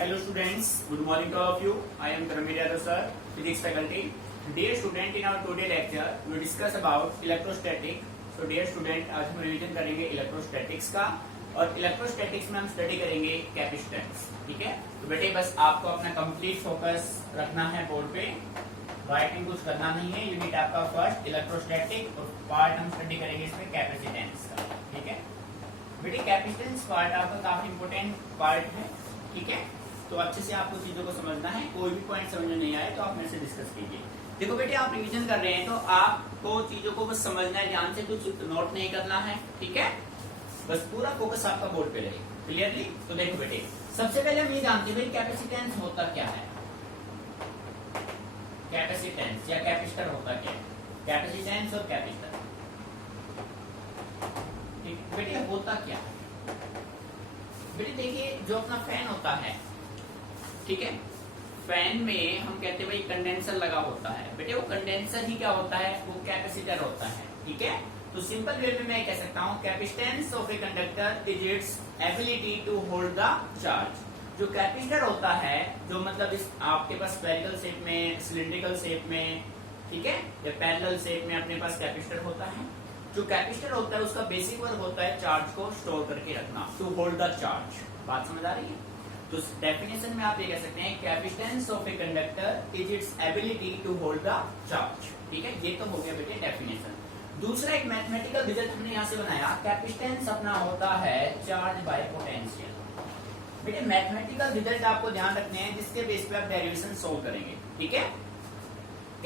Hello students, good morning to all of you. I am Dharamveer Yadav sir, physics faculty. Dear student, in our today lecture, we will discuss about electrostatic. So dear student, आज हम revision करेंगे electrostatics का और electrostatics में हम study करेंगे capacitance. ठीक है, तो बेटे बस आपको अपना कंप्लीट फोकस रखना है बोर्ड पे. राइटिंग कुछ करना नहीं है. यूनिट आपका फर्स्ट इलेक्ट्रोस्टैटिक और पार्ट हम स्टडी करेंगे इसमें कैपेसिटेंस का. ठीक है बेटे, कैपेसिटेंस पार्ट आपका काफी इंपोर्टेंट पार्ट है. ठीक है, तो अच्छे से आपको चीजों को समझना है. कोई भी पॉइंट समझ में नहीं आए तो आप मेरे से डिस्कस कीजिए. देखो बेटे, आप रिवीजन कर रहे हैं तो आपको चीजों को बस समझना है, ध्यान से कुछ नोट नहीं करना है. ठीक है, बस पूरा फोकस आपका बोर्ड पे रहे. क्लियरली? तो देखो बेटे, सबसे पहले हम ये जानते हैं कैपेसिटेंस होता क्या है. कैपेसिटेंस या कैपेसिटर होता क्या है. कैपेसिटेंस और कैपेसिटर, ठीक बेटे, होता क्या है. बेटे देखिए, जो अपना फैन होता है, ठीक है, फैन में हम कहते हैं भाई कंडेंसर लगा होता है. बेटे वो कंडेंसर ही क्या होता है, वो कैपेसिटर होता है. ठीक है, तो सिंपल वे में मैं कह सकता हूं capacitance of a conductor is its ability to hold the charge. जो कैपेसिटर होता है, जो मतलब इस आपके पास स्फेरिकल शेप में, सिलिंड्रिकल शेप में, ठीक है, या पैरेलल शेप में अपने पास कैपेसिटर होता है. जो कैपेसिटर होता है उसका बेसिक वर्क होता है चार्ज को स्टोर करके रखना, टू होल्ड द चार्ज. बात समझ आ रही है? तो डेफिनेशन में आप ये कह सकते हैं capacitance of a conductor is its ability to hold the charge. ठीक है, ये तो हो गया बेटे डेफिनेशन. दूसरा एक मैथमेटिकल रिजल्ट हमने यहाँ से बनाया. कैपेसिटेंस अपना होता है चार्ज बाय पोटेंशियल. बेटे मैथमेटिकल रिजल्ट आपको ध्यान रखने हैं जिसके बेस पे आप डेरिवेशन सोल्व करेंगे. ठीक है,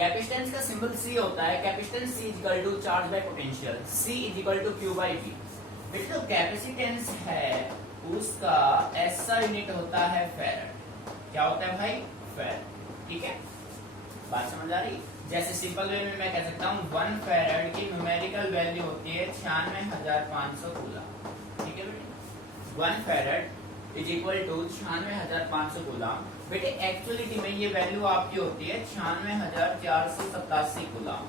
कैपेसिटेंस का सिंबल C होता है. Capacitance C equal to charge by potential. C is equal to Q by V. बेटे जो कैपेसिटेंस है उसका ऐसा यूनिट होता है फैराड. क्या होता है भाई? फैराड. ठीक है, बात समझ आ रही? जैसे सिंपल वे में मैं कह सकता हूँ 1 फैराड की न्यूमेरिकल वैल्यू होती है 96,500 कूलम. ठीक है बेटे, 1 farad is equal to 96,500 coulomb. बेटे एक्चुअलिटी में ये वैल्यू आपकी होती है 96,487 कूलम,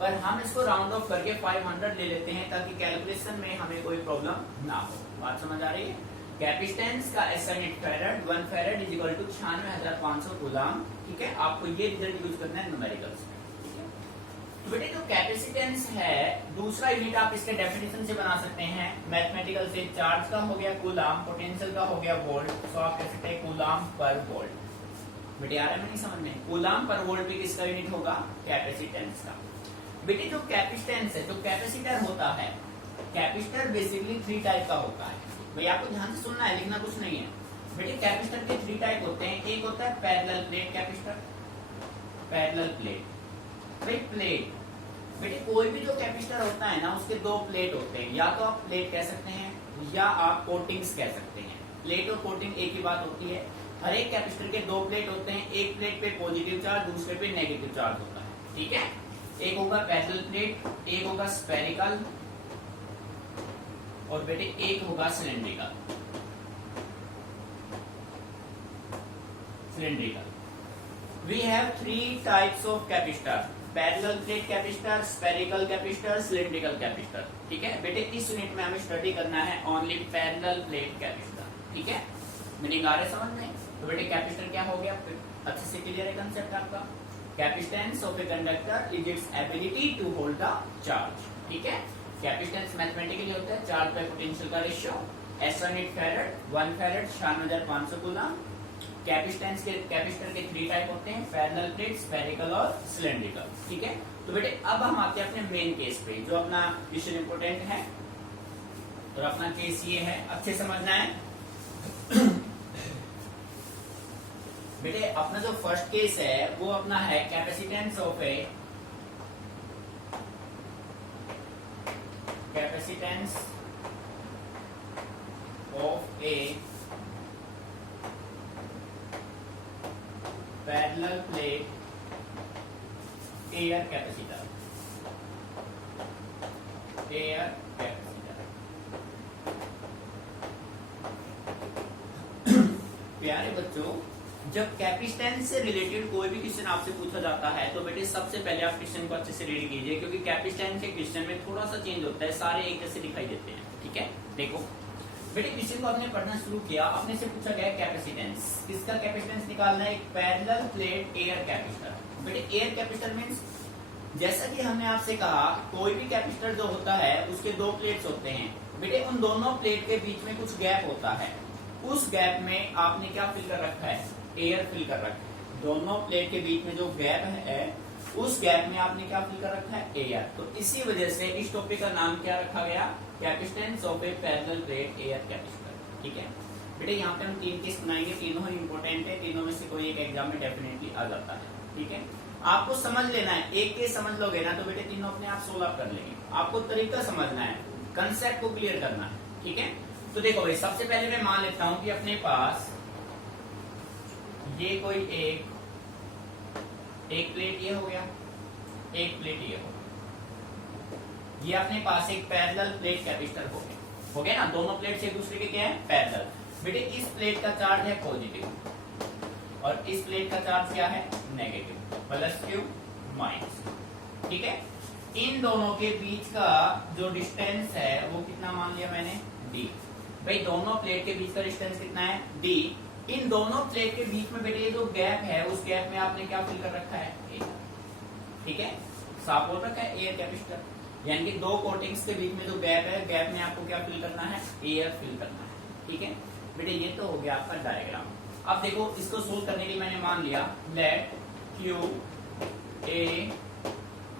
पर हम इसको राउंड ऑफ करके 500 ले लेते हैं ताकि कैलकुलेशन में हमें कोई प्रॉब्लम ना हो. बात समझ आ रही है? कैपेसिटेंस का ऐसा unit farad, 1 farad is equal to 96,500 coulomb. ठीक है, आपको ये रिजल्ट यूज करना है न्यूमेरिकल्स में. ठीक है, तो बेटे जो कैपेसिटेंस है दूसरा यूनिट आप इसके डेफिनेशन से बना सकते हैं मैथमेटिकल से. चार्ज का हो गया कूलम, पोटेंशियल का हो गया वोल्ट. तो आप कह सकते हैं कूलम पर वोल्ट. बेटे आ रहा है नहीं समझ में? कूलम पर वोल्ट भी किसका यूनिट होगा? कैपेसिटेंस का. बेटे जो कैपेसिटेंस है, जो कैपेसिटर होता है, कैपेसिटर बेसिकली 3 टाइप का होता है. भाई आपको ध्यान से सुनना है, लिखना कुछ नहीं है. बेटे कैपेसिटर के 3 टाइप होते हैं. एक होता है parallel plate capacitor. Parallel plate, भाई प्लेट. बेटे कोई भी जो कैपेसिटर होता है ना उसके 2 प्लेट होते हैं. या तो आप प्लेट कह सकते हैं या आप कोटिंग्स कह सकते हैं. प्लेट और कोटिंग एक ही बात होती है. हर एक कैपेसिटर के 2 प्लेट होते हैं. एक प्लेट पे पॉजिटिव चार्ज, दूसरे पे नेगेटिव चार्ज होता है. ठीक है, एक होगा पैरेलल प्लेट, एक होगा स्फेरिकल और बेटे एक होगा cylindrical. We have 3 types of capacitor. Parallel plate capacitor, spherical capacitor, cylindrical capacitor. ठीक है बेटे, इस यूनिट में हमें स्टडी करना है ओनली पैरेलल प्लेट कैपेसिटर. ठीक है, मीनिंग आ रहा है समझ में? तो बेटे कैपेसिटर क्या हो गया, अच्छे से क्लियर है कंसेप्ट आपका. Capacitance of a conductor is its ability to hold the charge. ठीक है, कैपेसिटेंस मैथमेटिकली होता है चार्ज बाय पोटेंशियल का रेशियो. ऐसा unit farad, 1 farad 96,500 coulomb. Capacitance के कैपेसिटर के 3 टाइप होते हैं, पैरेलल प्लेट, स्फेरिकल और सिलिंड्रिकल. ठीक है, तो बेटे अब हम आते हैं अपने मेन केस पे, जो अपना क्वेश्चन इंपोर्टेंट है. तो अपना केस ये है, अच्छे समझना है. बेटे अपना जो फर्स्ट केस है वो अपना है capacitance of A parallel plate air capacitor. Air capacitor. प्यारे बच्चों, जब कैपेसिटेंस से रिलेटेड कोई भी क्वेश्चन आपसे पूछा जाता है तो बेटे सबसे पहले आप क्वेश्चन को अच्छे से रीड कीजिए, क्योंकि कैपेसिटेंस के क्वेश्चन में थोड़ा सा चेंज होता है, सारे एक जैसे दिखाई देते हैं. ठीक है, देखो बेटे क्वेश्चन को आपने पढ़ना शुरू किया, अपने से पूछा गया कैपेसिटेंस, किसका कैपेसिटेंस निकालना है, एक पैरेलल प्लेट एयर कैपेसिटर। बेटे एयर कैपेसिटर मींस जैसा कि हमने आपसे कहा कोई भी कैपेसिटर जो होता है उसके दो प्लेट्स होते हैं। बेटे उन दोनों प्लेट के बीच में कुछ गैप होता है, उस गैप में आपने क्या फिल कर रखा है, एयर फिल कर रखा है। दोनों प्लेट के बीच में जो गैप है उस गैप में आपने क्या फिल कर रखा है, एयर। तो इसी वजह से इस टॉपिक का नाम क्या रखा गया, capacitance of A parallel plate air capacitor. ठीक है बेटे, यहाँ पे हम 3 केस बनाएंगे, तीनों ही इंपॉर्टेंट है, तीनों में से कोई एक एग्जाम में डेफिनेटली आ जाता है। ठीक है, आपको समझ लेना है, एक केस समझ लोगे ना तो बेटे तीनों अपने आप सोल्व कर लेंगे। आपको तरीका समझना है, कंसेप्ट को क्लियर करना है। ठीक है, तो देखो भाई सबसे पहले मैं मान लेता हूं कि अपने पास ये कोई एक प्लेट ये हो गया, एक प्लेट ये हो गया, ये अपने पास एक पैरेलल प्लेट कैपेसिटर हो गया ना। दोनों प्लेट एक दूसरे के क्या है, पैरेलल। बेटे इस प्लेट का चार्ज है पॉजिटिव और इस प्लेट का चार्ज क्या है, नेगेटिव, प्लस क्यू माइनस। ठीक है, इन दोनों के बीच का जो डिस्टेंस है वो कितना मान लिया मैंने, डी। भाई दोनों प्लेट के बीच का डिस्टेंस कितना है, डी। इन दोनों प्लेट के बीच में बेटे ये जो गैप है उस गैप में आपने क्या फिल कर रखा है, एयर। ठीक है, साफ बोल रखा है एयर कैपेसिटर, यानी कि दो कोटिंग्स के बीच में जो गैप है, गैप में आपको क्या फिल करना है, एयर फिल करना है। ठीक है बेटे, ये तो हो गया आपका डायग्राम। अब देखो इसको सोल्व करने के लिए मैंने मान लिया लेट क्यू ए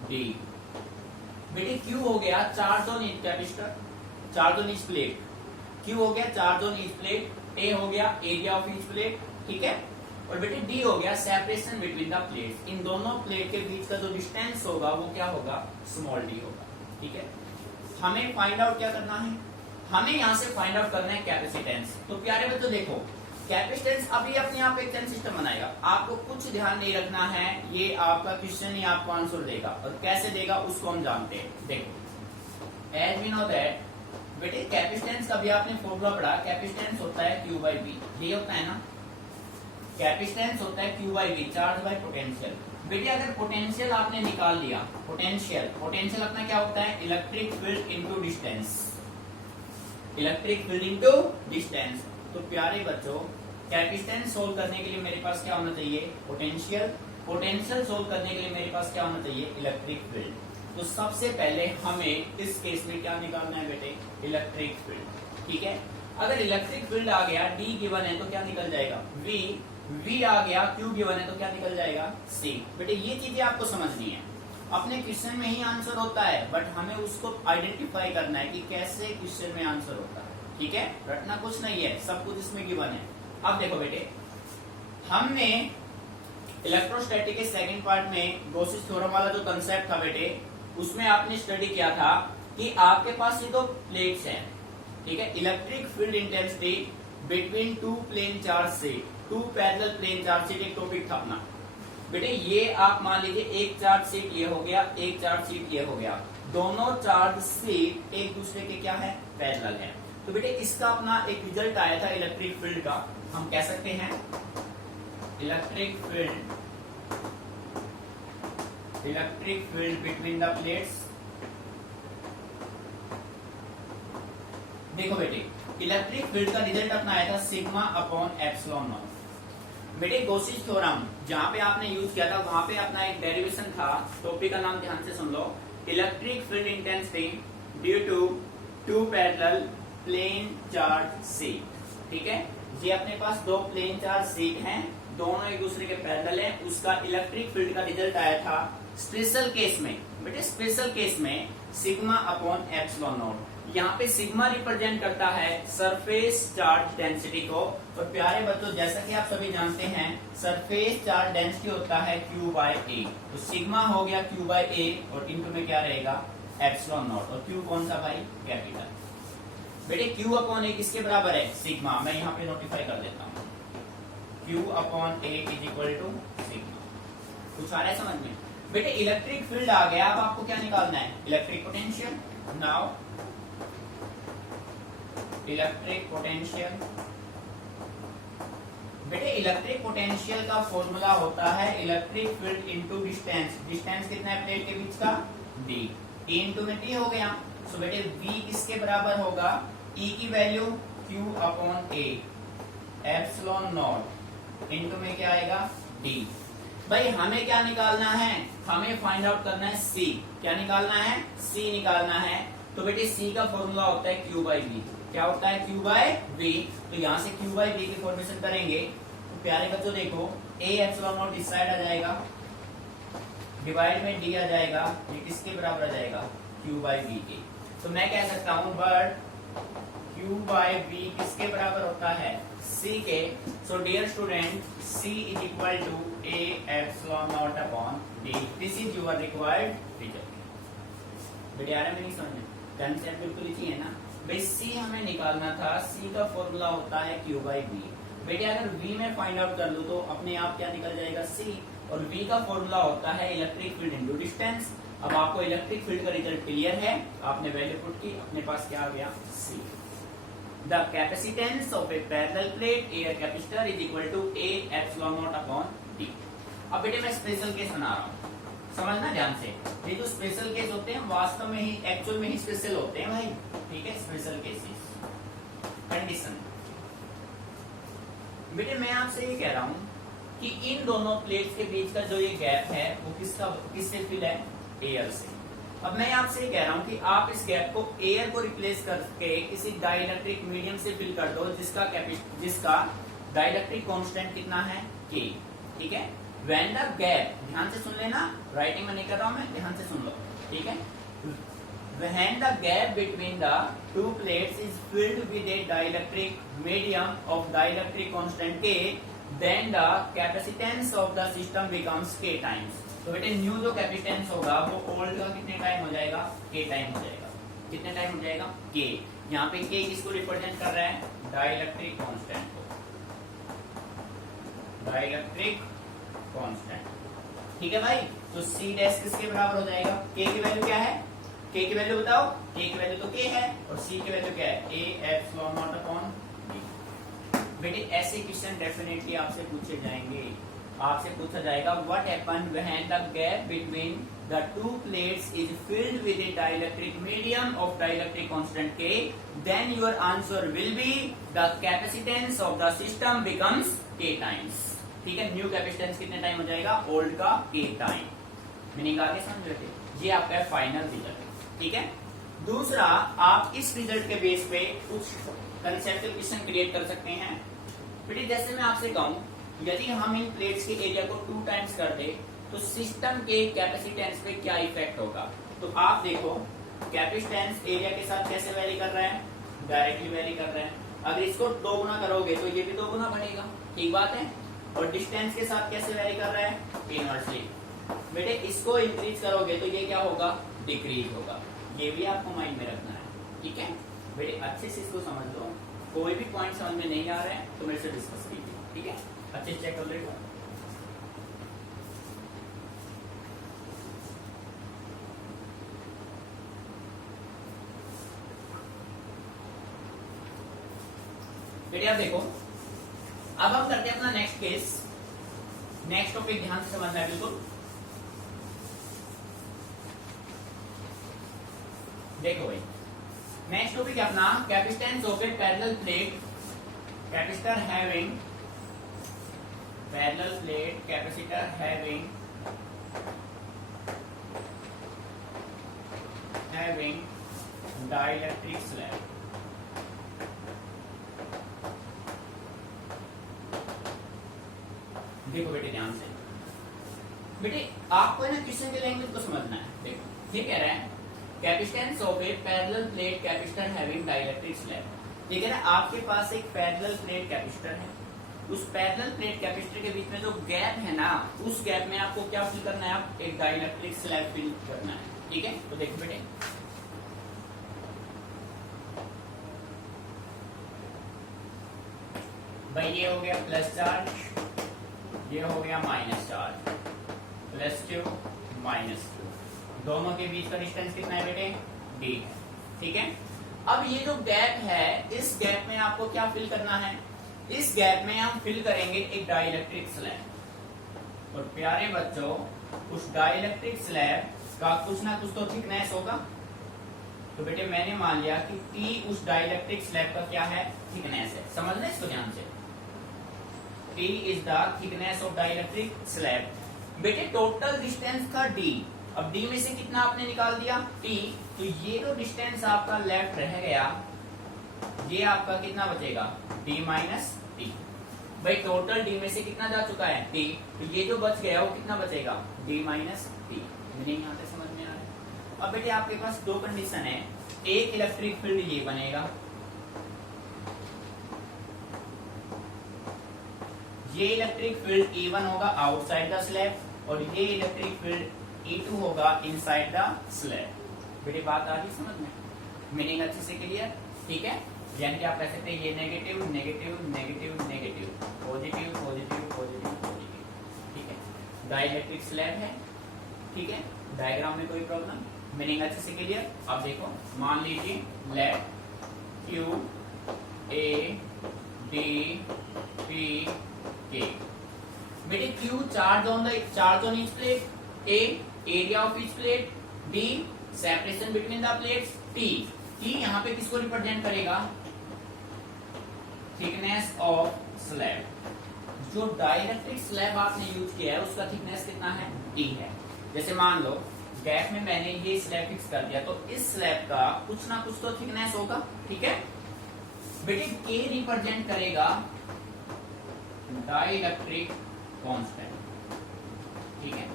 डी। बेटे क्यू हो गया charge on each capacitor, charge on each plate. Q हो गया चार्ज ऑन ईच प्लेट, ए हो गया एरिया ऑफ ईच प्लेट। ठीक है, और बेटे डी हो गया सेपरेशन बिटवीन द प्लेट्स। इन दोनों प्लेट के बीच का जो डिस्टेंस होगा वो क्या होगा, स्मॉल डी होगा। ठीक है, हमें फाइंड आउट क्या करना है, हमें यहां से फाइंड आउट करना है कैपेसिटेंस। तो प्यारे बच्चों देखो कैपेसिटेंस अभी अपने आप एक चैन सिस्टम बनाएगा, आपको कुछ ध्यान नहीं रखना है, ये आपका क्वेश्चन ही आपको आंसर देगा, और कैसे देगा उसको हम जानते हैं। देखो एज वी नो दैट बेटे कैपेसिटेंस का भी आपने फॉर्मूला पढ़ा, कैपेसिटेंस होता है क्यू बाई बी, ये होता है ना, कैपेसिटेंस होता है q by v, charge by potential. बेटे अगर पोटेंशियल आपने निकाल लिया, पोटेंशियल अपना क्या होता है, electric field into distance, electric field into distance. तो प्यारे बच्चों कैपेसिटेंस सोल्व करने के लिए मेरे पास क्या होना चाहिए, पोटेंशियल सोल्व करने के लिए मेरे पास क्या होना चाहिए, इलेक्ट्रिक फील्ड। तो सबसे पहले हमें इस केस में क्या निकालना है बेटे, इलेक्ट्रिक फील्ड। ठीक है, अगर इलेक्ट्रिक फील्ड आ गया, डी गिवन है तो क्या निकल जाएगा, वी आ गया, क्यू गिवन है तो क्या निकल जाएगा, सी। बेटे ये चीजें आपको समझनी है, अपने क्वेश्चन में ही आंसर होता है, बट हमें उसको आइडेंटिफाई करना है कि कैसे क्वेश्चन में आंसर होता है। ठीक है, रटना कुछ नहीं है, सब कुछ इसमें गिवन है। अब देखो बेटे हमने इलेक्ट्रोस्टैटिक के सेकंड पार्ट में गॉसिस थ्योरम वाला जो कंसेप्ट था बेटे, उसमें आपने स्टडी किया था कि आपके पास ये दो प्लेट्स हैं। ठीक है, electric field intensity between two plane charge sheet, two parallel plane charge sheet एक टॉपिक था अपना। बेटे ये आप मान लीजिए एक चार्ज शीट ये हो गया, एक चार्ज शीट ये हो गया, दोनों चार्ज शीट एक दूसरे के क्या है, पैरेलल है। तो बेटे इसका अपना एक रिजल्ट आया था इलेक्ट्रिक फील्ड का, हम कह सकते हैं electric field between the plates. देखो बेटे इलेक्ट्रिक फील्ड का रिजल्ट अपना आया था सिग्मा अपॉन एप्सिलॉन नॉट। बेटे गॉसिस थ्योरम जहां पे आपने यूज किया था वहां पे अपना एक डेरिवेशन था, टॉपिक का नाम ध्यान से सुन लो, electric field intensity due to two parallel plane charge sheet. ठीक है, ये अपने पास दो प्लेन चार्ज शीट हैं, दोनों एक दूसरे के पैरेलल हैं, उसका इलेक्ट्रिक फील्ड का रिजल्ट आया था स्पेशल केस में। बेटे स्पेशल केस में सिग्मा अपॉन एप्सिलॉन नॉट, यहाँ पे सिग्मा रिप्रेजेंट करता है सरफेस चार्ज डेंसिटी को। और प्यारे बच्चों जैसा कि आप सभी जानते हैं सरफेस चार्ज डेंसिटी होता है Q बाय ए, तो सिग्मा हो गया Q बाय ए और इनटू में क्या रहेगा एप्सिलॉन नॉट, और Q कौन सा भाई, कैपिटल। बेटे Q अपॉन ए किसके बराबर है, सिग्मा। मैं यहाँ पे नोटिफाई कर देता हूँ, Q upon a is equal to sigma. कुछ आ रहा है समझ में। बेटे इलेक्ट्रिक फील्ड आ गया, अब आपको क्या निकालना है, electric potential. Now electric potential, बेटे इलेक्ट्रिक पोटेंशियल का फॉर्मूला होता है electric field into distance. Distance कितना है प्लेट के बीच का, d, E इनटू में t हो गया। सो बेटे v किसके बराबर होगा, E की value Q upon A epsilon not into में क्या आएगा D। भाई हमें क्या निकालना है, हमें फाइंड आउट करना है C। क्या निकालना है, C निकालना है। तो बेटे C का फॉर्मूला होता है Q बाई V। क्या होता है, Q बाई V। तो यहां से Q बाई V की फॉर्मेशन करेंगे तो प्यारे बच्चों देखो A एप्सिलॉन नॉट इस साइड आ जाएगा, डिवाइड में D आ जाएगा, ये किसके बराबर आ जाएगा, Q बाई V के। तो मैं कह सकता हूं बट Q बाई V किसके बराबर होता है, C के। So dear student C is equal to A epsilon not upon D। This is your required result. बेटे आ रहा है मेरी समझ में, कंसेप्ट बिल्कुल ही है ना भाई। C हमें निकालना था, C का फॉर्मूला होता है Q बाई V। बेटे अगर V में फाइंड आउट कर लूं तो अपने आप क्या निकल जाएगा, C। और V का फॉर्मूला होता है इलेक्ट्रिक फील्ड इनटू डिस्टेंस। अब आपको इलेक्ट्रिक फील्ड का रिजल्ट क्लियर है, आपने वैल्यू पुट की, अपने पास क्या आ गया, C। The capacitance of a parallel plate air capacitor is equal to A epsilon naught upon D। अब बेटे मैं स्पेशल केस बना रहा हूँ, समझना ध्यान से। ये जो स्पेशल केस होते हैं वास्तव में ही एक्चुअल में ही स्पेशल होते हैं भाई, ठीक है। Special cases condition. बेटे मैं आपसे ये कह रहा हूँ कि इन दोनों प्लेट्स के बीच का जो ये गैप है वो किससे फिल है, एयर से। अब मैं आपसे ये कह रहा हूँ कि आप इस गैप को एयर को रिप्लेस करके किसी डाइलेक्ट्रिक मीडियम से फिल कर दो जिसका डाइलेक्ट्रिक कांस्टेंट कितना है, K। ठीक है। व्हेन द गैप, ध्यान से सुन लेना, राइटिंग में नहीं कर रहा हूं मैं, ध्यान से सुन लो, ठीक है। When the gap between the two plates is filled with a dielectric medium of dielectric constant K, then the capacitance of the system becomes K times। तो बेटे न्यू जो कैपेसिटेंस होगा वो ओल्ड का कितने टाइम हो जाएगा, K टाइम हो जाएगा। कितने टाइम हो जाएगा, K। यहाँ पे K किसको रिप्रेजेंट कर रहा है, डाइलेक्ट्रिक कांस्टेंट को, डाइलेक्ट्रिक कांस्टेंट। ठीक है भाई। तो C डैश किसके बराबर हो जाएगा, K की वैल्यू क्या है, K की वैल्यू बताओ, K की वैल्यू तो K है और C की वैल्यू क्या है, A epsilon not upon D। बेटे ऐसे क्वेश्चन डेफिनेटली आपसे पूछे जाएंगे, आपसे पूछा जाएगा what happen when the gap between the two plates is filled with a dielectric medium of dielectric constant K, then your answer will be the capacitance of the system becomes K times. ठीक है। New capacitance कितने time हो जाएगा, old का K time. Meaning आगे समझ रहे थे, ये आपका फाइनल रिजल्ट। ठीक है। दूसरा, आप इस रिजल्ट के बेस पे कुछ कंसेप्चुअल क्वेश्चन क्रिएट कर सकते हैं। बेटे जैसे मैं आपसे कहूं, यदि हम इन प्लेट्स के एरिया को 2 टाइम्स कर दे तो सिस्टम के कैपेसिटेंस पे क्या इफेक्ट होगा। तो आप देखो कैपेसिटेंस एरिया के साथ कैसे वैरी कर रहा है, डायरेक्टली वैरी कर रहा है। अगर इसको 2 गुना करोगे तो ये भी 2 गुना बढ़ेगा, ठीक बात है। और डिस्टेंस के साथ कैसे वैरी कर रहा है, इनवर्सली। बेटे इसको इंक्रीज करोगे तो ये क्या होगा, डिक्रीज होगा। ये भी आपको माइंड में रखना है, ठीक है। बेटे अच्छे से इसको समझ लो, कोई भी पॉइंट समझ में नहीं आ रहा है तो मेरे से डिस्कस कीजिए, ठीक है। अच्छे से चेक कर लेगा। बेटे आप देखो, अब हम करते हैं अपना नेक्स्ट केस। नेक्स्ट टॉपिक ध्यान से समझना है बिल्कुल। देखो भाई, नेक्स्ट टॉपिक है अपना capacitance of A parallel plate capacitor having dielectric slab. देखो बेटे ध्यान से, बेटे आपको है ना क्वेश्चन की लैंग्वेज को समझना है। देखो ये कह रहा है capacitance of A parallel plate capacitor having dielectric slab. ये कह रहा है आपके पास एक पैरेलल प्लेट कैपेसिटर है, उस पैरेलल प्लेट कैपेसिटर के बीच में जो गैप है ना, उस गैप में आपको क्या फिल करना है, आप एक डाइलेक्ट्रिक स्लैब फिल करना है। ठीक है। तो देखो बेटे, भाई ये हो गया प्लस चार्ज, ये हो गया माइनस चार्ज, +Q -Q। दोनों के बीच का डिस्टेंस कितना है बेटे, D है। ठीक है। अब ये जो गैप है, इस गैप में आपको क्या फिल करना है, इस गैप में हम फिल करेंगे एक डाइलेक्ट्रिक स्लैब। और प्यारे बच्चों, उस डाइलेक्ट्रिक स्लैब का कुछ ना कुछ तो थिकनेस होगा, तो बेटे मैंने मान लिया कि T उस डाइलेक्ट्रिक स्लैब का क्या है, थिकनेस है। समझना इसको ध्यान से, T is the thickness of dielectric slab. बेटे टोटल डिस्टेंस था D, अब D में से कितना आपने निकाल दिया T, तो ये जो डिस्टेंस आपका लेफ्ट रह गया ये आपका कितना बचेगा D माइनस T। भाई टोटल D में से कितना जा चुका है T, तो ये जो बच गया वो कितना बचेगा D माइनस T। मीनिंग यहाँ से समझ में आ रहा है। अब बेटे आपके पास दो कंडीशन है, एक इलेक्ट्रिक फील्ड ये बनेगा, ये इलेक्ट्रिक फील्ड E1 होगा आउटसाइड द स्लैब और ये इलेक्ट्रिक फील्ड E2 होगा इनसाइड द स्लैब। बेटे बात आ रही समझ में, मीनिंग अच्छे से क्लियर, ठीक है। यानी कि आप कह सकते हैं ये negative negative negative negative, positive positive positive positive, ठीक है। डाइलेक्ट्रिक स्लैब है, ठीक है, डायग्राम में कोई प्रॉब्लम, मीनिंग अच्छे से क्लियर। अब देखो मान लीजिए let Q A D P K, बेटे Q charge on each plate, A area of each plate, D separation between the plates, T यहाँ पे किसको रिप्रेजेंट करेगा, थिकनेस ऑफ स्लैब। जो डाइलेक्ट्रिक स्लैब आपने यूज किया है उसका थिकनेस कितना है, T है। जैसे मान लो गैप में मैंने ये स्लैब फिक्स कर दिया, तो इस स्लैब का कुछ ना कुछ तो थिकनेस होगा, ठीक है। बेटे K रिप्रेजेंट करेगा डाइलेक्ट्रिक कांस्टेंट, ठीक है।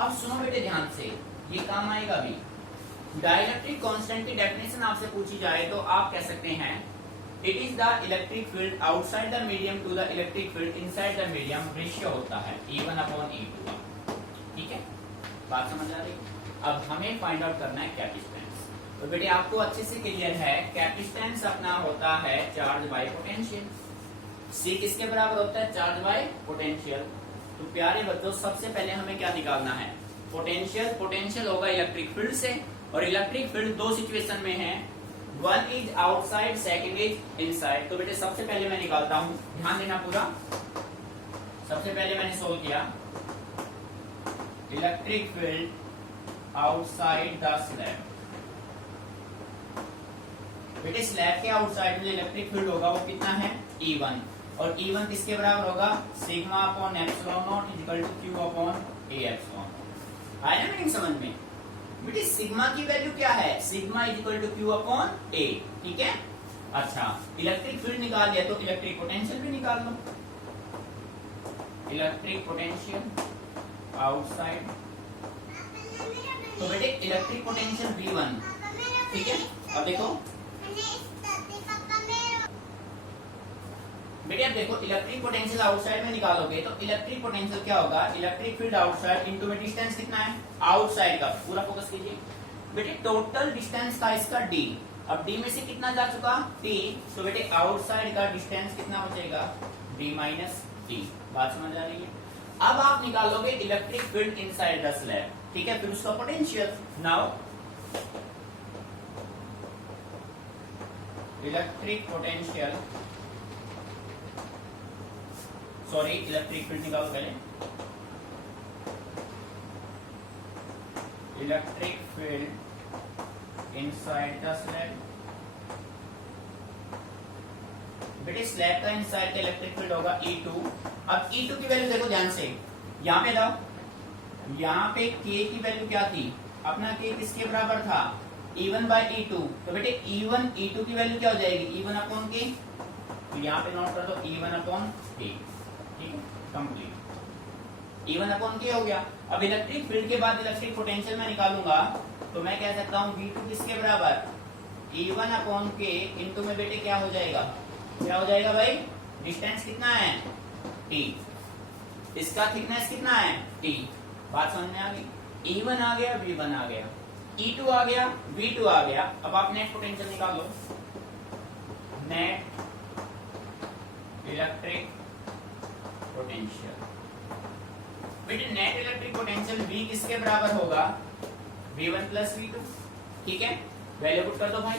अब सुनो बेटे ध्यान से, ये काम आएगा भी। डाइलेक्ट्रिक कांस्टेंट की डेफिनेशन आपसे पूछी जाए तो आप कह सकते हैं it is the electric field outside the medium to the electric field inside the medium, ratio होता है E1 अपॉन E2, ठीक है। बात समझ आ रही। अब हमें फाइंड आउट करना है कैपेसिटेंस। तो बेटे आपको अच्छे से क्लियर है, कैपेसिटेंस अपना होता है चार्ज बाय पोटेंशियल। C किसके बराबर होता है, चार्ज बाय पोटेंशियल। तो प्यारे बच्चों सबसे पहले हमें क्या निकालना है, पोटेंशियल। पोटेंशियल होगा इलेक्ट्रिक फील्ड से, और इलेक्ट्रिक फील्ड दो सिचुएशन में है, one is outside second is inside. तो बेटे सबसे पहले मैं निकालता हूं, ध्यान देना पूरा। सबसे पहले मैंने सोल्व किया electric field outside the slab. बेटे स्लैब के आउटसाइड में इलेक्ट्रिक फील्ड होगा वो कितना है E1, और E1 किसके बराबर होगा, sigma upon epsilon not equal to Q upon A epsilon. आया ना मीनिंग समझ में। बेटे सिग्मा की वैल्यू क्या है, sigma equal to Q upon A, ठीक है। अच्छा इलेक्ट्रिक फील्ड निकाल लिया तो इलेक्ट्रिक पोटेंशियल भी निकाल लो। इलेक्ट्रिक पोटेंशियल आउटसाइड, तो बेटे इलेक्ट्रिक पोटेंशियल V1, ठीक है। अब देखो बेटे, अब देखो इलेक्ट्रिक पोटेंशियल आउटसाइड में निकालोगे तो इलेक्ट्रिक पोटेंशियल क्या होगा, इलेक्ट्रिक फील्ड आउटसाइड इनटू में डिस्टेंस कितना है आउटसाइड का, पूरा फोकस कीजिए बेटे। टोटल डिस्टेंस था इसका D, अब D में से कितना जा चुका T, तो बेटे आउटसाइड का डिस्टेंस कितना बचेगा D माइनस T। बात समझ आ रही है। अब आप निकालोगे electric field inside the slab, ठीक है, फिर उसका potential. Now electric potential, sorry electric field निकालो पहले, electric field inside the slab. बेटे स्लैब का इनसाइड का इलेक्ट्रिक फील्ड होगा E2। अब E2 की वैल्यू देखो ध्यान से, यहां पे लाओ, यहां पे K की वैल्यू क्या थी, अपना K किसके बराबर था E1 बाय E2। तो बेटे E1 E2 की वैल्यू क्या हो जाएगी E1 अपॉन K, तो यहाँ पे नोट कर दो E1 अपॉन K, ठीक है, कंप्लीट। E1 अपॉन K हो गया। अब इलेक्ट्रिक फील्ड के बाद इलेक्ट्रिक पोटेंशियल मैं निकालूंगा, तो मैं कह सकता हूँ V2 किसके बराबर E1 अपॉन K इनटू में बेटे क्या हो जाएगा, क्या हो जाएगा भाई, डिस्टेंस कितना है T, इसका थिकनेस कितना है T। बात समझ में आ गई। E1 आ गया, V1 आ गया, E2 आ गया, V2 आ गया। अब आप नेट पोटेंशियल निकाल लो, नेट इलेक्ट्रिक पोटेंशियल। बेटे नेट इलेक्ट्रिक पोटेंशियल V किसके बराबर होगा V1 प्लस V2, ठीक है। वैल्यू पुट कर दो भाई।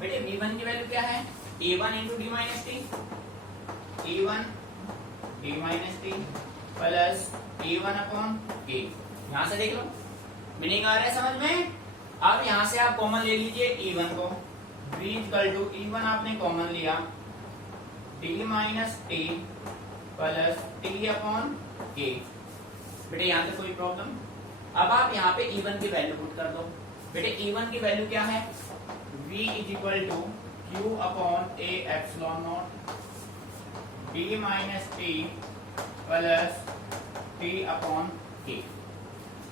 बेटे V1 की वैल्यू क्या है E1 into D minus T, E1 D minus T plus E1 upon K। यहां से देख लो, मीनिंग आ रहा है समझ में। अब यहां से आप कॉमन ले लीजिए E1 को, V इक्वल टू E1 आपने कॉमन लिया D minus T plus t upon के। बेटे यहां से कोई प्रॉब्लम? अब आप यहाँ पे E1 की वैल्यू पुट कर दो। बेटे E1 की वैल्यू क्या है? V is equal to Q upon A epsilon not D minus T plus t upon K.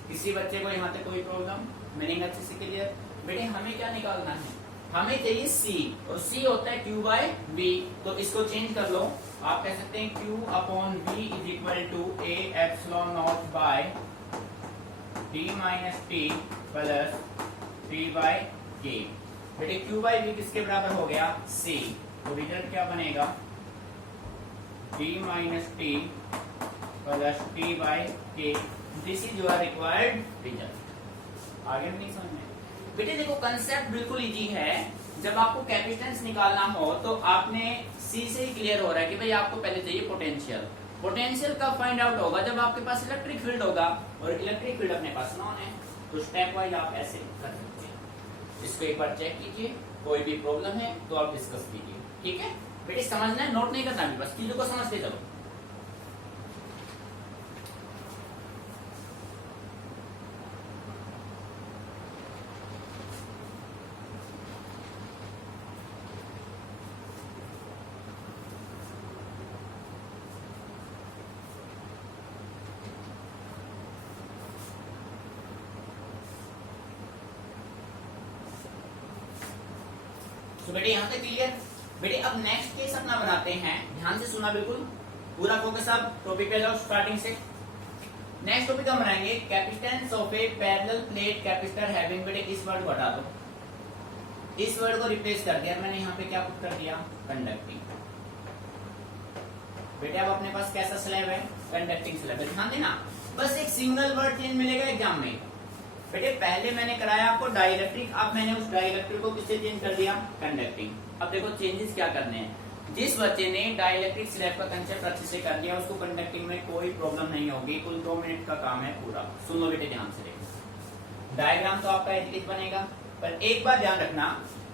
किसी बच्चे को यहाँ से कोई प्रॉब्लम? मीनिंग अच्छे से क्लियर? बेटे हमें क्या निकालना है? हमें चाहिए C, और C होता है Q बाय V। तो इसको चेंज कर लो, आप कह सकते हैं Q upon V is equal to A epsilon not by D minus T plus T by K. बेटे Q बाय V किसके बराबर हो गया? C। तो रिजल्ट क्या बनेगा? D minus T plus T by K. This is your required result. आगे नहीं समझ में? बेटे देखो कंसेप्ट बिल्कुल इजी है। जब आपको कैपेसिटेंस निकालना हो तो आपने सी से ही क्लियर हो रहा है कि भाई आपको पहले चाहिए पोटेंशियल। पोटेंशियल कब फाइंड आउट होगा? जब आपके पास इलेक्ट्रिक फील्ड होगा, और इलेक्ट्रिक फील्ड अपने पास नॉन है। तो स्टेप वाइज आप ऐसे कर सकते हैं। इसको एक बार चेक कीजिए, कोई भी प्रॉब्लम है तो आप डिस्कस कीजिए। ठीक है बेटे, समझना है, नोट नहीं करना, बस चीजों को समझते चलो। तो बेटे यहाँ से क्लियर? बेटे अब नेक्स्ट केस अपना बनाते हैं, ध्यान से सुना बिल्कुल, पूरा फोकस आप टॉपिक पे जाओ स्टार्टिंग से। नेक्स्ट टॉपिक हम बनाएंगे capacitance of A parallel plate capacitor having. बेटे इस वर्ड को हटा दो, इस वर्ड को रिप्लेस कर दिया मैंने, यहाँ पे क्या पुट कर दिया? कंडक्टिंग। बेटे अब अपने पास कैसा स्लैब है? कंडक्टिंग स्लैब है। ध्यान देना, बस एक सिंगल वर्ड चेंज मिलेगा एग्जाम में। बेटे पहले मैंने कराया आपको डाइलेक्ट्रिक, अब मैंने उस डाइलेक्ट्रिक को किससे चेंज कर दिया? कंडक्टिंग। अब देखो चेंजेस क्या करने हैं। जिस बच्चे ने डाइलेक्ट्रिक स्लैब का कंसेप्ट अच्छे से कर दिया, उसको कंडक्टिंग में कोई प्रॉब्लम नहीं होगी। कुल 2 मिनट का काम है पूरा। सुन लो बेटे ध्यान से, डायग्राम तो आपका एज बनेगा, पर एक बार ध्यान रखना,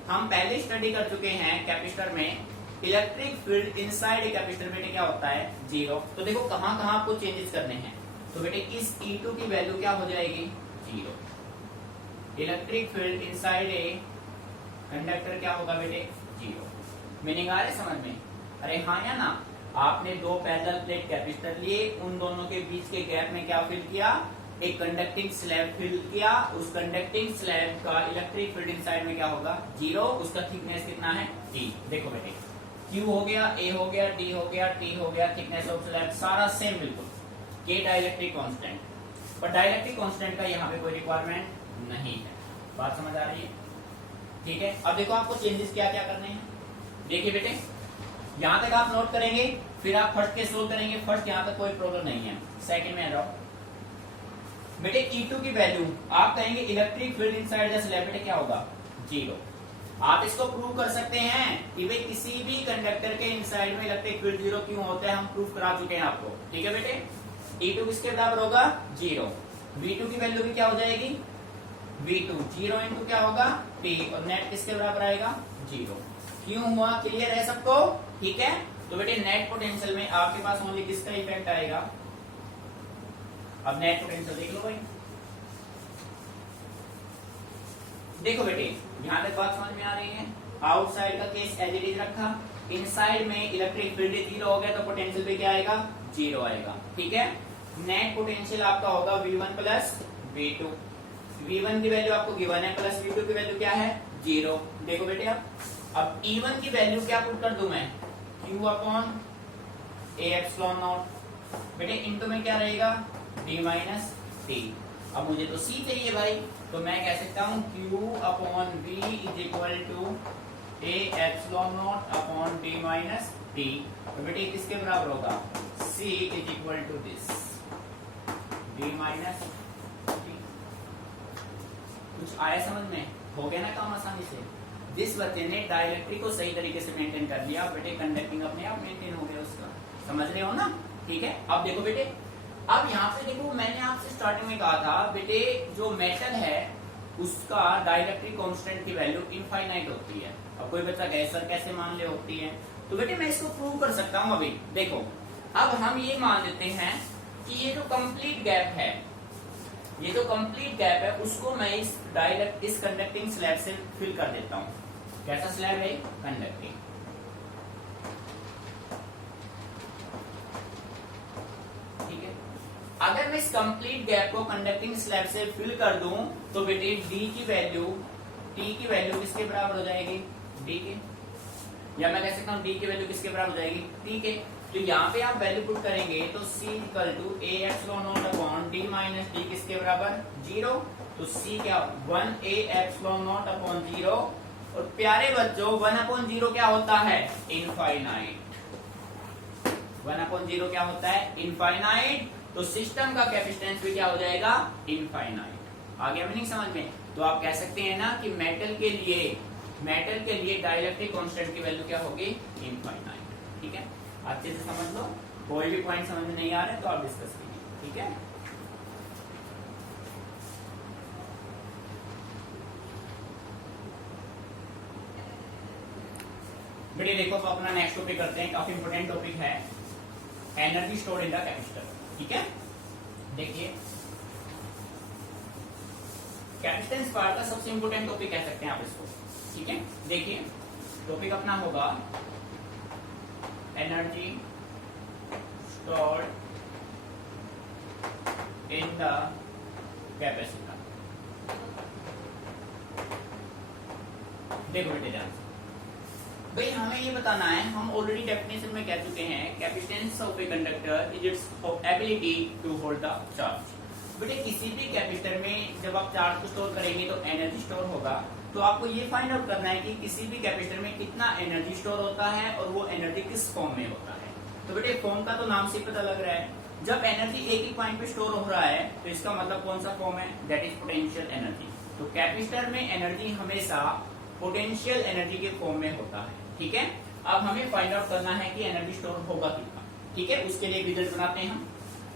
हम पहले स्टडी कर चुके हैं कैपेसिटर में electric field inside a capacitor बेटे क्या होता है? 0। तो देखो कहां कहां आपको चेंजेस करने हैं। तो बेटे इस E2 की वैल्यू क्या हो जाएगी? 0। Electric field inside a conductor क्या होगा बेटे? 0। मीनिंग आ रहे समझ में? अरे हाँ या ना? आपने 2 पैरेलल प्लेट कैपेसिटर लिए, उन दोनों के बीच के गैप में क्या फिल किया? एक कंडक्टिंग स्लैब फिल किया। उस कंडक्टिंग स्लैब का इलेक्ट्रिक फील्ड इनसाइड में क्या होगा? 0। उसका थिकनेस कितना है? T। देखो बेटे Q हो गया, A हो गया, D हो गया, T हो गया, थिकनेस ऑफ स्लैब सारा सेम बिल्कुल। K डाइलेक्ट्रिक कांस्टेंट, पर डाइलेक्ट्रिक कांस्टेंट का यहाँ पे कोई रिक्वायरमेंट नहीं है। बात समझ आ रही है? ठीक है, अब देखो आपको चेंजेस क्या क्या करने हैं। देखिए बेटे यहां तक आप नोट करेंगे, फिर आप फर्स्ट के सोल्व करेंगे। फर्स्ट यहां तक कोई प्रॉब्लम नहीं है, सेकंड में आ जाओ। बेटे E2 की वैल्यू आप कहेंगे electric field inside the slab, बेटे क्या होगा? 0। आप इसको प्रूव कर सकते हैं कि भाई किसी भी कंडक्टर के इनसाइड में इलेक्ट्रिक फील्ड 0 क्यों होता है, हम प्रूव करा चुके हैं आपको। ठीक है बेटे, E2 किसके बराबर होगा? 0। V2 की वैल्यू भी क्या हो जाएगी? V2 0 इंटू क्या होगा? T, और नेट किसके बराबर आएगा? 0। क्यों हुआ? क्लियर है सबको? ठीक है, तो बेटे नेट पोटेंशियल में आपके पास ओनली किसका इफेक्ट आएगा? अब नेट पोटेंशियल देख लो भाई। देखो बेटे यहां तक बात समझ में आ रही है? आउटसाइड का केस एज इट इज रखा, इनसाइड में इलेक्ट्रिक फील्ड 0 हो गया तो पोटेंशियल पे क्या आएगा? 0 आएगा। ठीक है, नेट पोटेंशियल आपका होगा V1 प्लस V2। V1 की वैल्यू आपको गिवन है, प्लस V2 की वैल्यू क्या है? 0। देखो बेटे अब E1 की वैल्यू क्या पुट कर दूं मैं? Q upon A epsilon not. बेटे इनटू में क्या रहेगा? D minus T. अब मुझे तो C चाहिए भाई, तो मैं कह सकता हूं Q upon V is equal to A epsilon not upon D minus t. तो बेटे किसके बराबर होगा? C is equal to this D minus t. कुछ आया समझ में? हो गया ना काम आसानी से? जिस बच्चे ने डाइलेक्ट्रिक को सही तरीके से मेंटेन कर लिया, बेटे कंडक्टिंग अपने आप मेंटेन हो गया उसका। समझ रहे हो ना? ठीक है, अब देखो बेटे, अब यहाँ पे देखो मैंने आपसे स्टार्टिंग में कहा था बेटे जो मेटल है उसका डाइलेक्ट्रिक कांस्टेंट की वैल्यू इनफाइनाइट होती है। अब कोई बच्चा कहे सर कैसे मान ले होती है, तो बेटे मैं इसको प्रूव कर सकता हूं। अभी देखो, अब हम ये मान लेते हैं कि ये जो कंप्लीट गैप है, ये जो कंप्लीट गैप है उसको मैं इस कंडक्टिंग स्लैब से फिल कर देता हूं। कैसा स्लैब है? कंडक्टिंग। ठीक है, अगर मैं इस कंप्लीट गैप को कंडक्टिंग स्लैब से फिल कर दूं तो बेटे डी की वैल्यू, टी की वैल्यू किसके बराबर हो जाएगी? डी के। या मैं कह सकता हूं डी की वैल्यू किसके बराबर हो जाएगी? टी के। तो यहाँ पे आप वैल्यू पुट करेंगे तो C equal to A epsilon not upon D minus D किसके बराबर? 0। तो C क्या? 1 ए एप्सिलॉन नॉट अपॉन 0। और प्यारे बच्चों 1 अपॉन 0 क्या होता है? इनफाइनाइट। 1 अपॉन 0 क्या होता है? इनफाइनाइट। तो सिस्टम का कैपेसिटेंस भी क्या हो जाएगा? इनफाइनाइट। आ गया मीनिंग समझ में? तो आप कह सकते हैं ना कि मेटल के लिए डाइलेक्ट्रिक कांस्टेंट की वैल्यू क्या होगी? इनफाइनाइट। ठीक है, अच्छे से समझ लो। कोई भी पॉइंट समझ में नहीं आ रहा है तो आप डिस्कस कीजिए। ठीक है, बेटे देखो तो अपना नेक्स्ट टॉपिक करते हैं। काफी इंपोर्टेंट टॉपिक है, energy stored in the capacitor. ठीक है, देखिए कैपेसिटेंस पार्ट का सबसे इंपोर्टेंट टॉपिक कह सकते हैं आप इसको। ठीक है, देखिए टॉपिक अपना होगा energy stored in the capacitor. देखो बेटे ध्यान से, भाई हमें ये बताना है, हम ऑलरेडी डेफिनेशन में कह चुके हैं capacitance of a conductor is its ability to hold the charge. बेटे किसी भी कैपेसिटर में जब आप चार्ज को स्टोर करेंगे तो एनर्जी स्टोर होगा। तो आपको ये फाइंड आउट करना है कि किसी भी कैपेसिटर में कितना एनर्जी स्टोर होता है और वो एनर्जी किस फॉर्म में होता है। तो बेटे फॉर्म का तो नाम से पता लग रहा है, जब एनर्जी एक ही पॉइंट पे स्टोर हो रहा है तो इसका मतलब कौन सा फॉर्म है? That is potential energy. तो कैपेसिटर में एनर्जी हमेशा पोटेंशियल एनर्जी के फॉर्म में होता है। ठीक है, अब हमें फाइंड आउट करना है कि एनर्जी स्टोर होगा कितना। ठीक है, उसके लिए रिजल्ट बनाते हैं हम।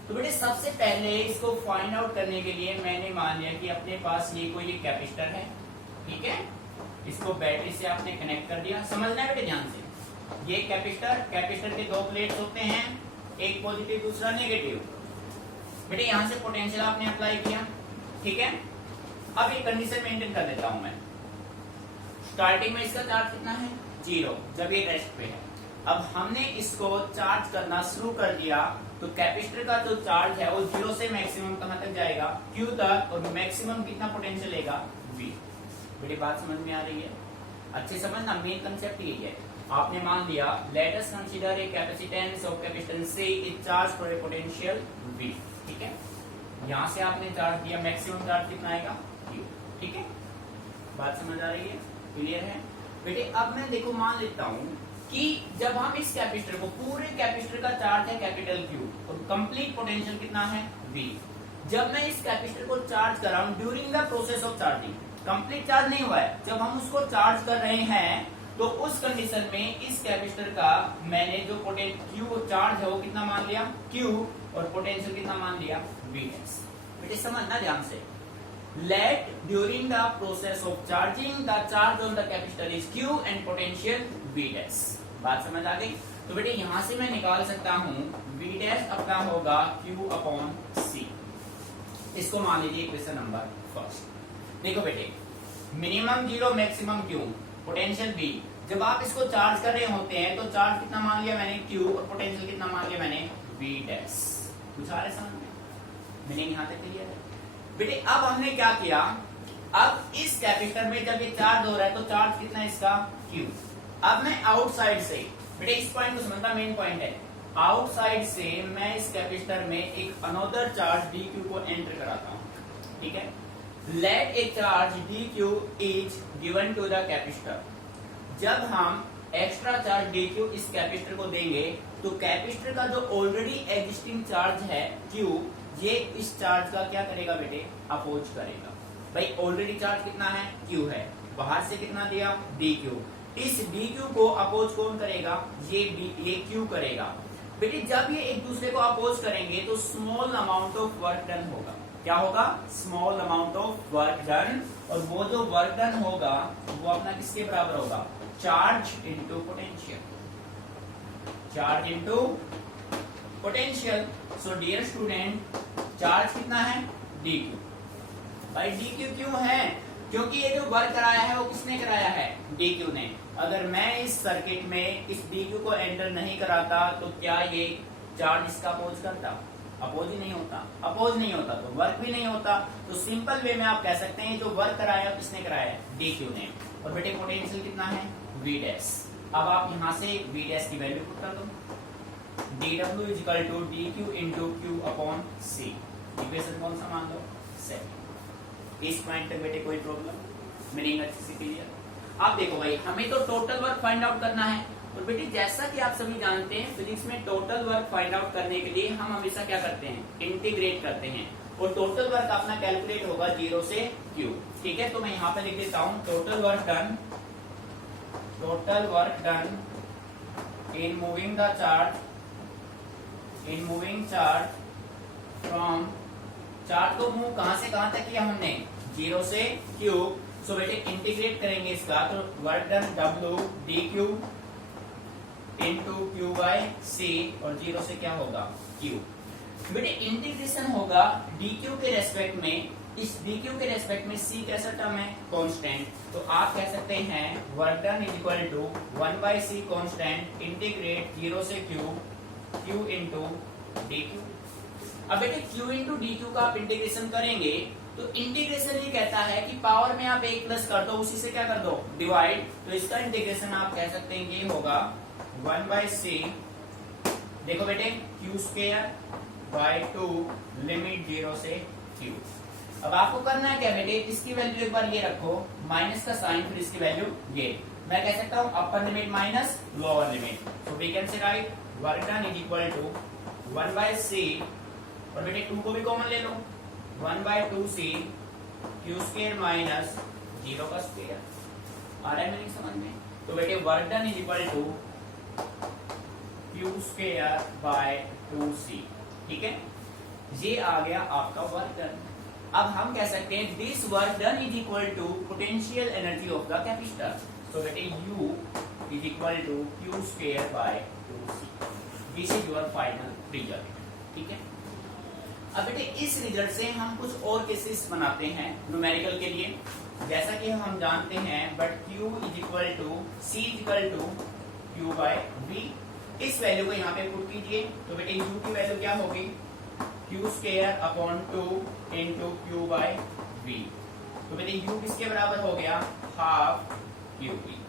तो बेटे सबसे पहले इसको फाइंड आउट करने के लिए मैंने मान लिया कि अपने पास ये कोई एक कैपेसिटर है। ठीक है, इसको बैटरी से आपने कनेक्ट कर दिया। समझना है बेटे ध्यान से, ये कैपेसिटर के दो प्लेट्स होते हैं, एक पॉजिटिव दूसरा नेगेटिव। बेटे यहां से पोटेंशियल आपने अप्लाई किया। ठीक है, अब ये कंडीशन मेंटेन कर देता हूं मैं। स्टार्टिंग में इसका चार्ज कितना है? 0, जब ये रेस्ट पे है। अब हमने इसको चार्ज करना शुरू कर दिया तो कैपेसिटर का जो चार्ज है वो 0 से मैक्सिमम कहां तक जाएगा? Q तक। और मैक्सिमम कितना पोटेंशियल लेगा? V। मेरी बात समझ में आ रही है? अच्छे समझना, मेन कंसेप्ट यही है। आपने मान लिया let us consider a capacitance of capacitance C is charge for a potential V। ठीक है, यहां से आपने चार्ज दिया, मैक्सिमम चार्ज कितना आएगा? Q। ठीक है, बात समझ आ रही है? क्लियर है बेटे? अब मैं देखो मान लेता हूं कि जब हम इस कैपेसिटर को, पूरे कैपेसिटर का चार्ज है कैपिटल Q और कंप्लीट पोटेंशियल कितना है? V। जब मैं इस कैपेसिटर को चार्ज कर रहा हूं during the process of charging, complete charge नहीं हुआ है, जब हम उसको चार्ज कर रहे हैं तो उस कंडीशन में इस कैपेसिटर का मैंने जो Q चार्ज है वो कितना मान लिया? Q। और पोटेंशियल कितना मान लिया? V। बेटे समझना ध्यान से, let during the process of charging the charge on the capacitor is Q and potential V dash। बात समझ आ गई? तो बेटे यहां से मैं निकाल सकता हूं V dash अपना होगा Q अपॉन C। इसको मान लीजिए इक्वेशन नंबर फर्स्ट। देखो बेटे minimum 0 maximum Q, potential V। जब आप इसको चार्ज कर रहे होते हैं तो चार्ज कितना मान लिया मैंने? Q। और पोटेंशियल कितना मान लिया मैंने? V dash। कुछ आ रहा है समझ में? मीनिंग यहां तक क्लियर है बेटे? अब हमने क्या किया, अब इस कैपेसिटर में जब ये चार्ज हो रहा है तो चार्ज कितना है इसका? Q। अब मैं आउटसाइड से, बेटे इस पॉइंट को समझना, मेन पॉइंट है, आउटसाइड से मैं इस कैपेसिटर में एक अनदर चार्ज dq को एंटर कराता हूं। ठीक है, let a charge dq is given to the capacitor. जब हम एक्स्ट्रा चार्ज dq इस कैपेसिटर को देंगे तो कैपेसिटर का जो ऑलरेडी एग्जिस्टिंग चार्ज है Q, ये इस चार्ज का क्या करेगा बेटे? अपोज करेगा। भाई ऑलरेडी चार्ज कितना है? Q है, बाहर से कितना दिया? dq। इस dq को अपोज कौन करेगा? ये Q करेगा। बेटे जब ये एक दूसरे को अपोज करेंगे तो small amount of work done होगा। क्या होगा, small amount of work done, और वो जो वर्क डन होगा वो अपना किसके बराबर होगा, charge into potential, charge into potential. So dear student, charge कितना है, dq। भाई dq क्यों है, क्योंकि ये जो वर्क कराया है वो किसने कराया है, dq ने। अगर मैं इस सर्किट में इस dq को एंटर नहीं कराता तो क्या ये चार्ज इसका अपोज करता, अपोज ही नहीं होता, अपोज नहीं होता तो वर्क भी नहीं होता। तो सिंपल वे में आप कह सकते हैं जो वर्क कराया किसने कराया है, dq ने। और बेटे पोटेंशियल कितना है, v डैश। अब आप यहां से v डैश की वैल्यू पुट कर दो, dw equal to dq into q upon c। Equation कौन सा मान लो, सेकंड। इस पॉइंट तक बेटे कोई प्रॉब्लम, मीनिंग अच्छी सी क्लियर। आप देखो भाई, हमें तो टोटल वर्क फाइंड आउट करना है, और बेटे जैसा कि आप सभी जानते हैं फिजिक्स में टोटल वर्क फाइंड आउट करने के लिए हम हमेशा क्या करते हैं, इंटीग्रेट करते हैं, और टोटल वर्क अपना कैलकुलेट होगा 0 से q। ठीक है, तो मैं यहाँ पे लिख देता हूँ total work done, total work done in moving the charge, in moving charge from, charge को मूव कहां से कहां तक किया हमने, 0 से q। सो बेटे इंटीग्रेट करेंगे इसका, तो work done w dq into Q by C, और 0 से क्या होगा, q। बेटे इंटीग्रेशन होगा dq के रेस्पेक्ट में, इस dq के रेस्पेक्ट में c कैसा टर्म है, कांस्टेंट। तो आप कह सकते हैं work done is equal to 1 by C constant integrate 0 से q इंटू dq। अब बेटे q इंटू dq का आप इंटीग्रेशन करेंगे तो इंटीग्रेशन ये कहता है कि पावर में आप एक प्लस कर दो, उसी से क्या कर दो, डिवाइड। तो इसका इंटीग्रेशन आप कह सकते हैं ये होगा 1 बाई सी, देखो बेटे q स्क्वायर बाई 2 लिमिट 0 से q। अब आपको करना है क्या बेटे, इसकी वैल्यू एक बार ये रखो, माइनस का साइन, फिर इसकी वैल्यू ये। मैं कह सकता हूं upper limit minus lower limit, so we can say right work done is equal to 1 by C, और बेटे 2 को भी कॉमन ले लो, 1 by 2c q square minus 0 का स्क्वायर। आ रहा है मेरी समझ में। तो बेटे work done is equal to q square by 2c। ठीक है, ये आ गया आपका वर्क डन। अब हम कह सकते हैं this work done is equal to potential energy of the capacitor. तो बेटे u is equal to q square by 2c। This is your final result. ठीक है, अब बेटे इस रिजल्ट से हम कुछ और केसेस बनाते हैं न्यूमेरिकल के लिए, जैसा कि हम जानते हैं but q is equal to c is equal to q by v। इस वैल्यू को यहाँ पे पुट कीजिए, तो बेटे u की वैल्यू क्या होगी, q square upon 2 into q by v। तो बेटे u किसके बराबर हो गया, हाफ q v।